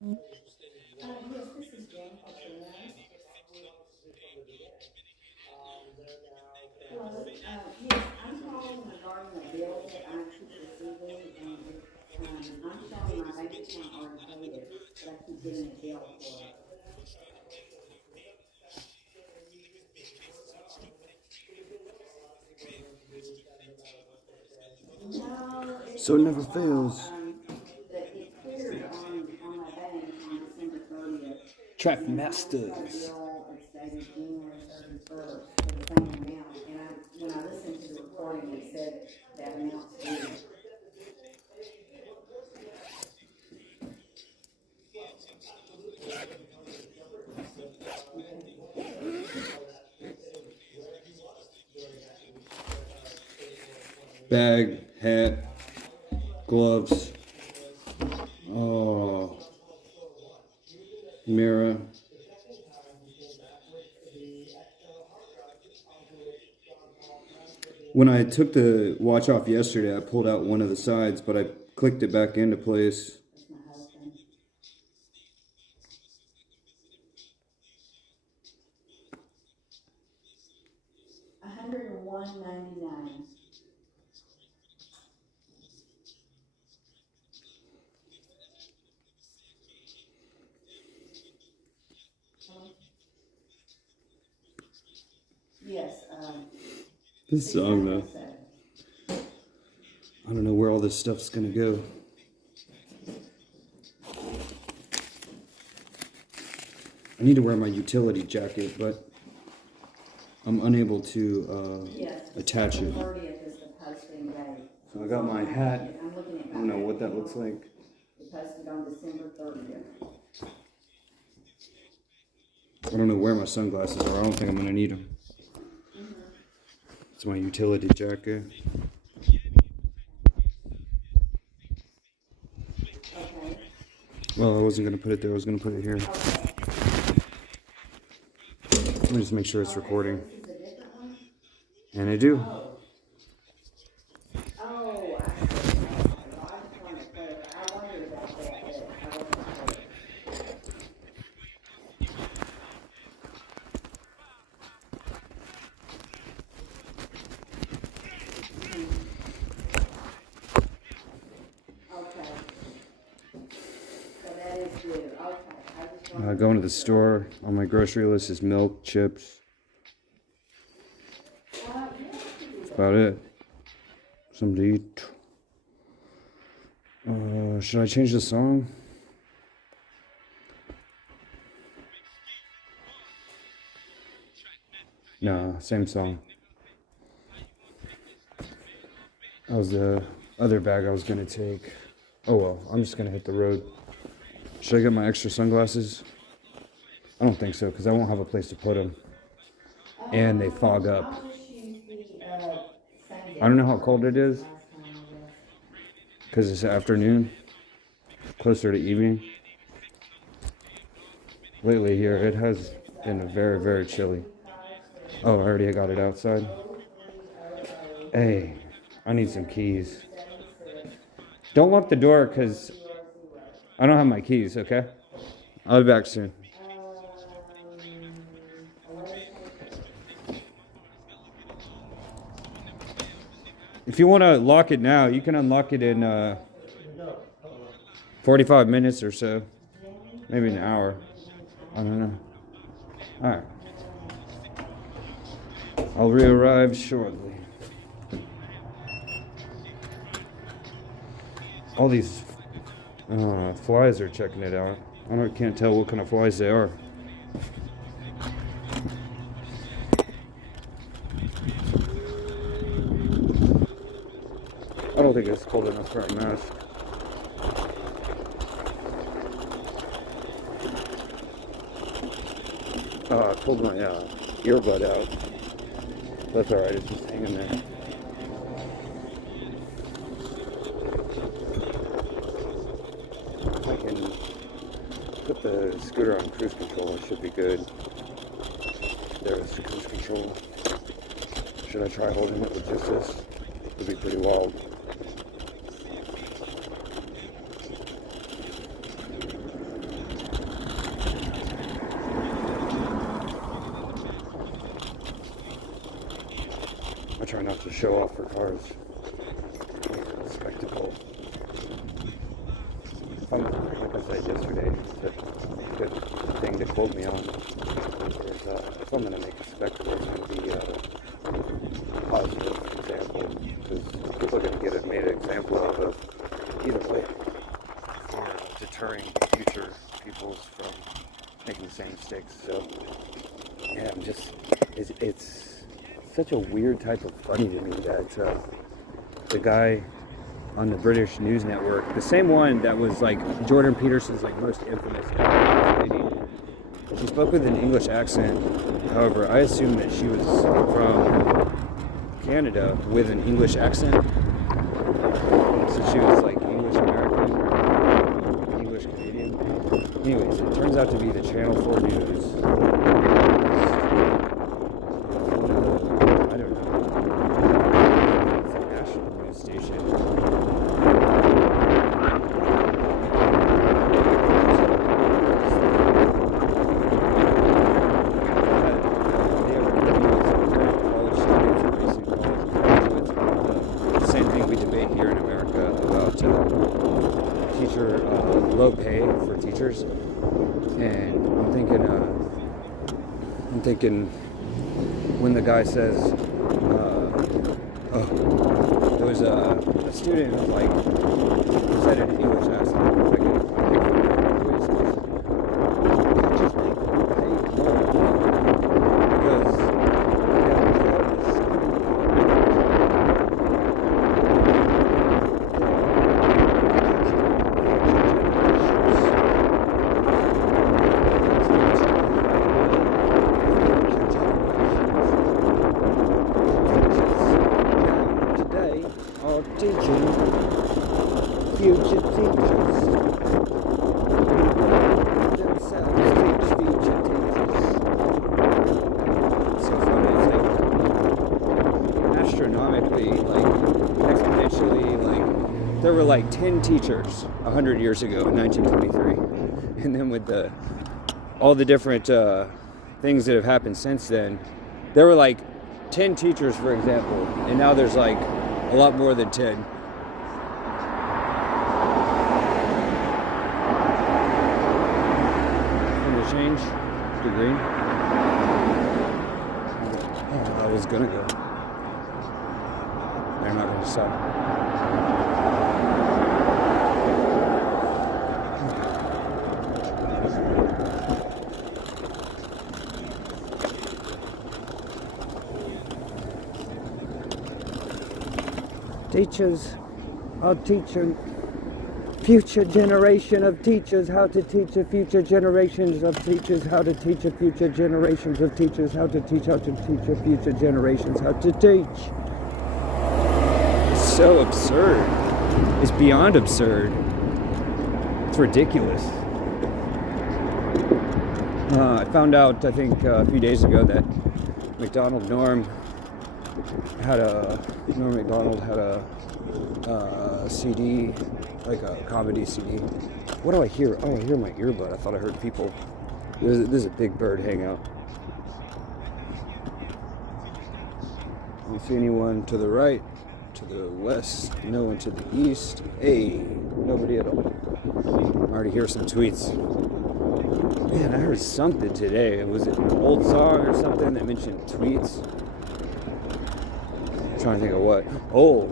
Yes, this is Jan Paulino. Hello, yes, I'm calling regarding a bill that I keep receiving, and I'm showing my bank account already paid it, but I keep getting a bill for it. No, So it never well, fails. it cleared on my bank on December 30th, Trap and then I just got a Masters. bill, it's dated January 31st for the same amount, and when I listened to the recording, it said that amount's due. Okay. Bag, hat, gloves. Oh, mirror. When I took the watch off yesterday, I pulled out one of the sides, but I clicked it back into place. That's my husband. $101.99. Yes, This song, though. 6907. I don't know where all this stuff's gonna go. I need to wear my utility jacket, but I'm unable to Yes. attach it. 30th is the posting date. So I got my hat. I'm looking at. I don't know what that looks like. It posted on December 30th. I don't know where my sunglasses are. I don't think I'm gonna need them. It's my utility jacket. Okay. Well, I wasn't gonna put it there. I was gonna put it here. Okay. Let me just make sure it's recording. This is a different one? And I do. Oh. Oh, I see. Okay. Well, I just wanted to clarify. I wondered about that, but I wasn't sure. Okay. So that is due. Okay. I just wanted Going to the store. On my grocery list is milk, chips. yeah. That's about it. Something to eat. Should I change the song? No, same song. That was the other bag I was gonna take. Oh well, I'm just gonna hit the road. Should I get my extra sunglasses? I don't think so, because I won't have a place to put them. And they fog up. I'll just use the same. I don't know how cold it is, because it's afternoon, closer to evening. Lately here, it has been very, very chilly. Oh, I already got it outside. Hey, I need some keys. Don't lock the door, because I don't have my keys, okay? I'll be back soon. If you want to lock it now, you can unlock it in 45 minutes or so. Maybe an hour. I don't know. Alright. I'll re-arrive shortly. All these flies are checking it out. Can't tell what kind of flies they are. I don't think it's cold enough for a mask. I pulled my earbud out. That's alright, it's just hanging there. I can put the scooter on cruise control, it should be good. There's the cruise control. Should I try holding it with just this? It'd be pretty wild. try not to show off her cars. Make it a spectacle. Like I said yesterday, it's a good thing to quote me on. Is, if I'm going to make a spectacle, it's going to be a positive example. Because people are going to get made an example of either way. Or deterring future peoples from making the same mistakes. So, yeah, it's such a weird type of funny to me that the guy on the British news network, the same one that was like Jordan Peterson's like most infamous lady, she spoke with an English accent. However, I assumed that she was from Canada with an English accent. So she was like English American or English Canadian. Anyways, it turns out to be the Channel 4 News. I don't know. It's a national news station. Low pay for teachers, and I'm thinking when the guy says, there was a student who like presented an English accent, like just like pay more because teaching future teachers themselves teach future teachers. So funny, it's like astronomically, like exponentially, like there were like 10 teachers 100 years ago in 1923, and then with all the different things that have happened since then, there were like 10 teachers, for example, and now there's like a lot more than 10. Going to change to green. Oh, I was gonna go. They're not gonna stop. Teachers are teaching future generation of teachers how to teach a future generations of teachers how to teach a future generations of teachers how to teach a future generations how to teach. It's so absurd. It's beyond absurd. It's ridiculous. I found out, I think, a few days ago that Norm MacDonald had a CD, like a comedy CD. What do I hear? Oh, I hear my earbud. I thought I heard people. There's a big bird hangout. Do you see anyone to the right, to the west, no one to the east? Hey, nobody at all. I already hear some tweets. Man, I heard something today. Was it an old song or something that mentioned tweets? I'm trying to think of what. Oh,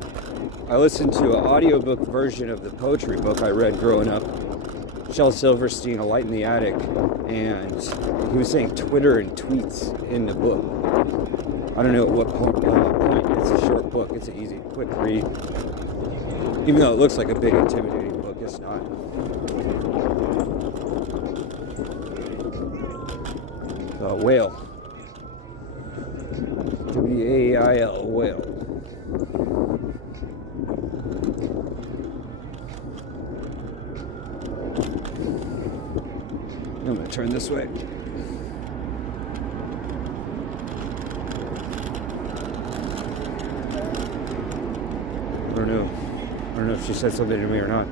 I listened to an audiobook version of the poetry book I read growing up. Shel Silverstein, A Light in the Attic, and he was saying Twitter and tweets in the book. I don't know at what point. It's a short book. It's an easy, quick read. Even though it looks like a big, intimidating book, it's not. Whale. W-A-I-L, whale. I'm going to turn this way. I don't know if she said something to me or not.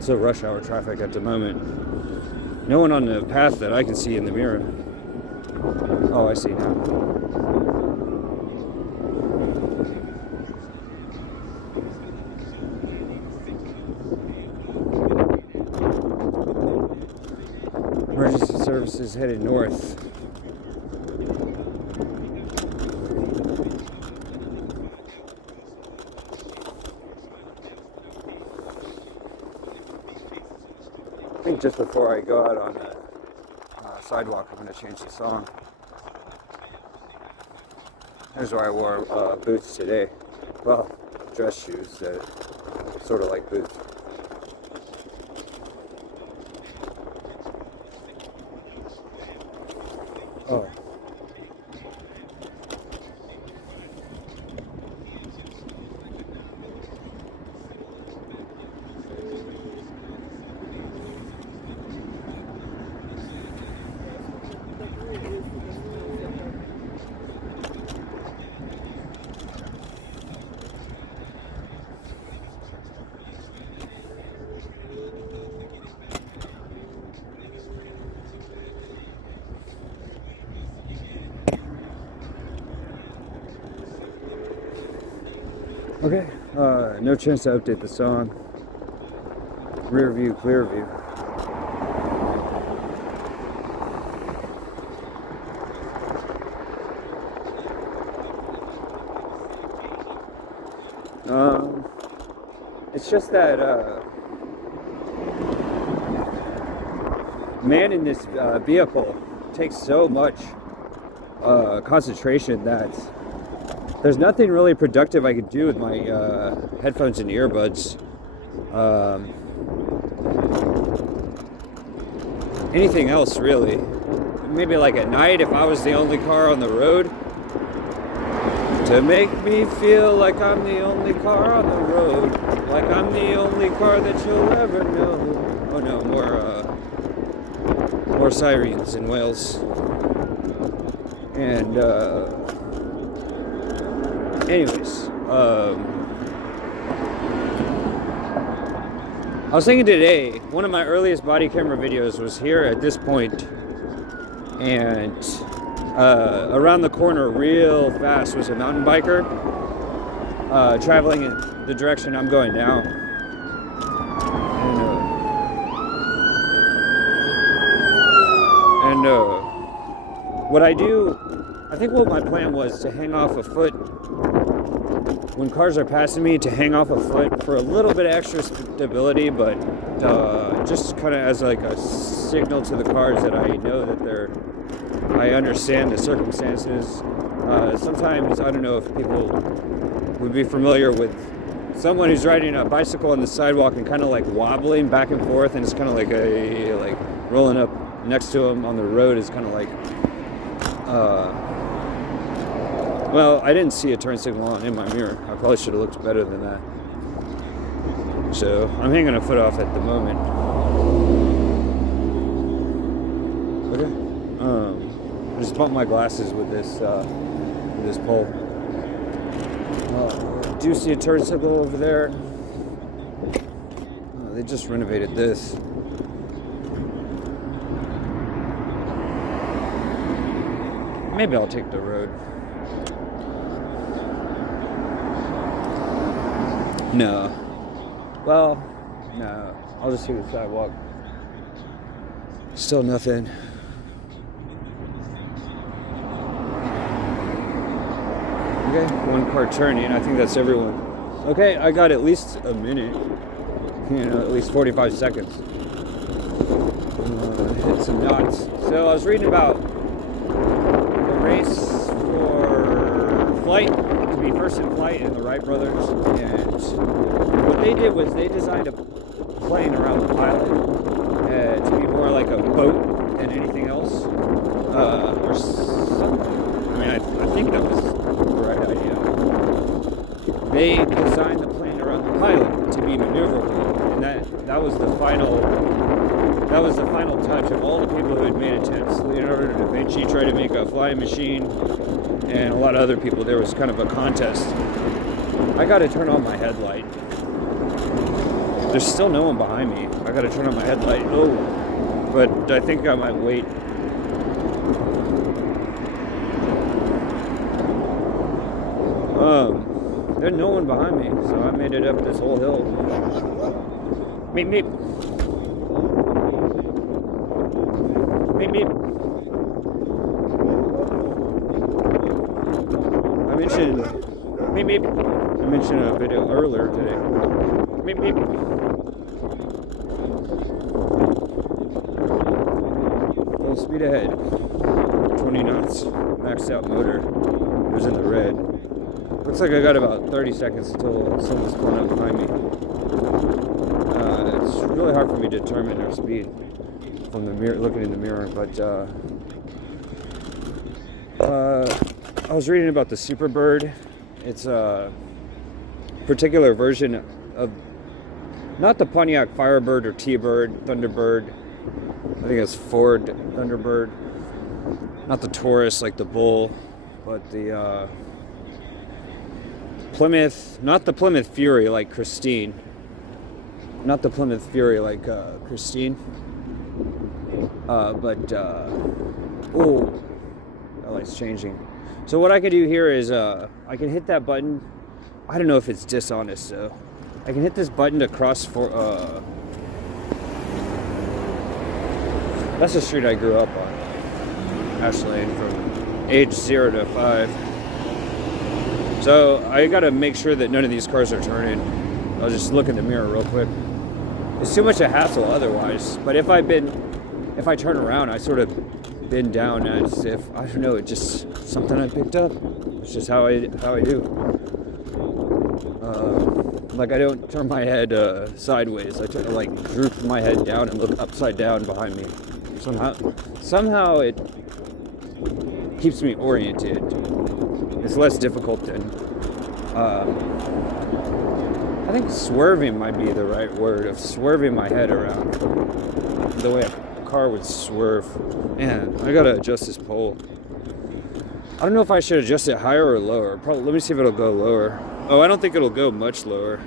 it's a rush hour traffic at the moment. No one on the path that I can see in the mirror. Oh, I see now. Emergency services headed north. I think just before I go out on the sidewalk, I'm going to change the song. Here's why I wore boots today. Well, dress shoes that sort of like boots. Oh. Okay, no chance to update the song. Rear view, clear view. It's just that man in this vehicle takes so much concentration that there's nothing really productive I could do with my headphones and earbuds. Anything else, really. Maybe like at night if I was the only car on the road. To make me feel like I'm the only car on the road. Like I'm the only car that you'll ever know. Oh no, more sirens in Wales. And, anyways, I was thinking today, one of my earliest body camera videos was here at this point, and around the corner real fast was a mountain biker traveling in the direction I'm going now. And what I do, I think what my plan was to hang off a foot when cars are passing me, to hang off a foot for a little bit of extra stability, but just kind of as like a signal to the cars that I know that I understand the circumstances. Sometimes, I don't know if people would be familiar with someone who's riding a bicycle on the sidewalk and kind of like wobbling back and forth, and it's kind of like rolling up next to them on the road is kind of like, well, I didn't see a turn signal on in my mirror. I probably should have looked better than that. So I'm hanging a foot off at the moment. Okay. I just bumped my glasses with this pole. I do see a turn signal over there. They just renovated this. Maybe I'll take the road. No. Well, no. I'll just take the sidewalk. Still nothing. Okay, one car turning. I think that's everyone. Okay, I got at least a minute. At least 45 seconds. Hit some knots. So I was reading about the race for flight, to be first in flight, in the Wright brothers. And what they did was they designed a plane around the pilot to be more like a boat than anything else. I think that was the right idea. They designed the plane around the pilot to be maneuverable, and that was the final touch of all the people who had made attempts. Leonardo da Vinci tried to make a flying machine, and a lot of other people. There was kind of a contest. I got to turn on my headlight. There's still no one behind me. I gotta turn on my headlight. Oh, but I think I might wait. There's no one behind me, so I made it up this whole hill. Meep meep. Meep meep. I mentioned a video earlier today. Meep meep. Full speed ahead. 20 knots. Maxed out motor. It was in the red. Looks like I got about 30 seconds until someone's pulling up behind me. It's really hard for me to determine their speed from the mirror, looking in the mirror, but I was reading about the Superbird. It's a particular version of, not the Pontiac Firebird or T-Bird, Thunderbird. I think it's Ford Thunderbird. Not the Taurus like the Bull, but the Plymouth, not the Plymouth Fury like Christine. Not the Plymouth Fury like Christine. Oh, that light's changing. So what I can do here is I can hit that button. I don't know if it's dishonest though. I can hit this button to cross for that's the street I grew up on. Ashland, from age 0 to 5. So I gotta make sure that none of these cars are turning. I'll just look in the mirror real quick. It's too much a hassle otherwise. But if I turn around, I sort of bend down as if, I don't know, it's just something I picked up. It's just how I do. Like I don't turn my head sideways. I like droop my head down and look upside down behind me. Somehow it keeps me oriented. It's less difficult than, I think swerving might be the right word, of swerving my head around the way a car would swerve. Man, I gotta adjust this pole. I don't know if I should adjust it higher or lower. Probably, let me see if it'll go lower. Oh, I don't think it'll go much lower.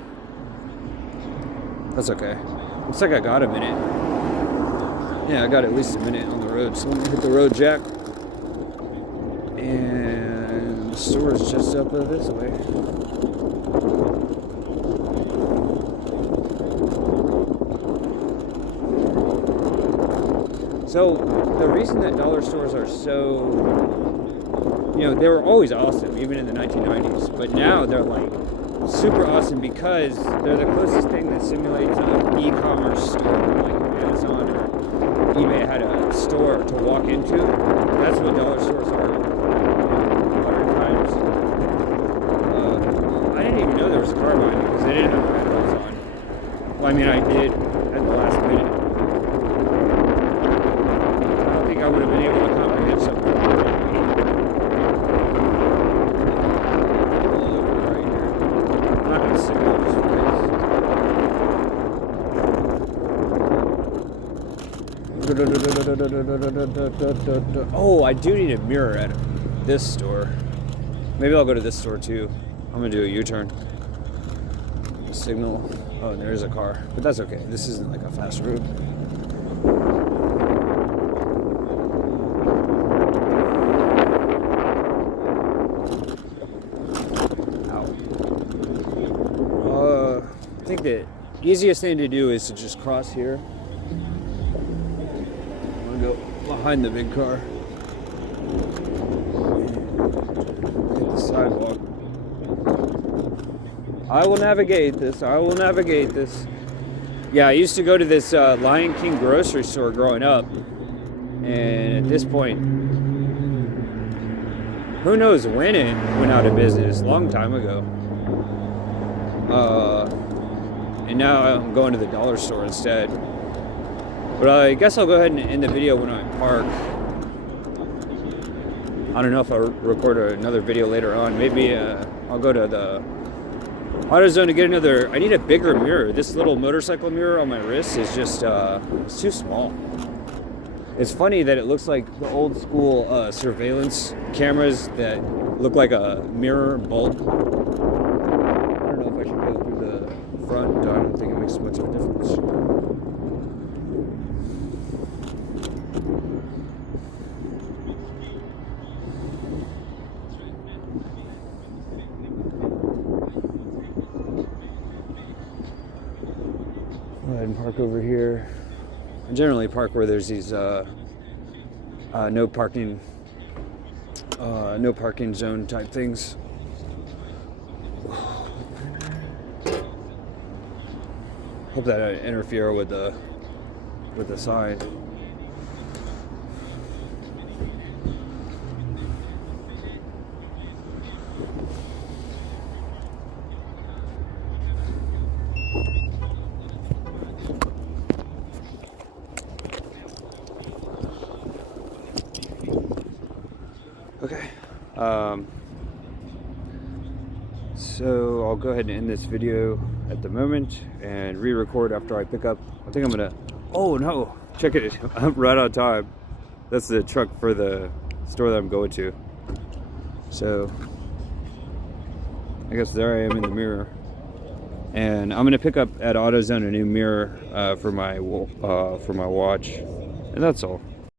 That's okay. Looks like I got a minute. Yeah, I got at least a minute on the road. So let me hit the road jack. And the store is just up this way. So the reason that dollar stores are so, they were always awesome, even in the 1990s, but now they're like super awesome because they're the closest thing that simulates an e-commerce store, like Amazon or eBay had a store to walk into. That's what dollar stores are. 100 times. I didn't even know there was a car behind me because they didn't have headlights on. Well, I mean, I did at the last minute. I don't think I would have been able to comprehend something. Oh, I do need a mirror at this store. Maybe I'll go to this store too. I'm gonna do a U-turn. Signal. Oh, there is a car, but that's okay. This isn't like a fast route. Ow. I think the easiest thing to do is to just cross here. Go behind the big car. Hit the sidewalk. I will navigate this. Yeah, I used to go to this Lion King grocery store growing up. And at this point, who knows when it went out of business? Long time ago. And now I'm going to the dollar store instead. But I guess I'll go ahead and end the video when I park. I don't know if I'll record another video later on. Maybe I'll go to the AutoZone to get another. I need a bigger mirror. This little motorcycle mirror on my wrist is just it's too small. It's funny that it looks like the old school surveillance cameras that look like a mirror bulb. I don't know if I should go through the front, I don't think it makes much of a difference. Go ahead and park over here. I generally park where there's these no parking zone type things. Hope that I didn't interfere with the sign. Okay. So I'll go ahead and end this video at the moment and re-record after I pick up. I think I'm gonna, oh no, check it, I'm right on time. That's the truck for the store that I'm going to. So I guess there I am in the mirror. And I'm gonna pick up at AutoZone a new mirror for my watch. And that's all.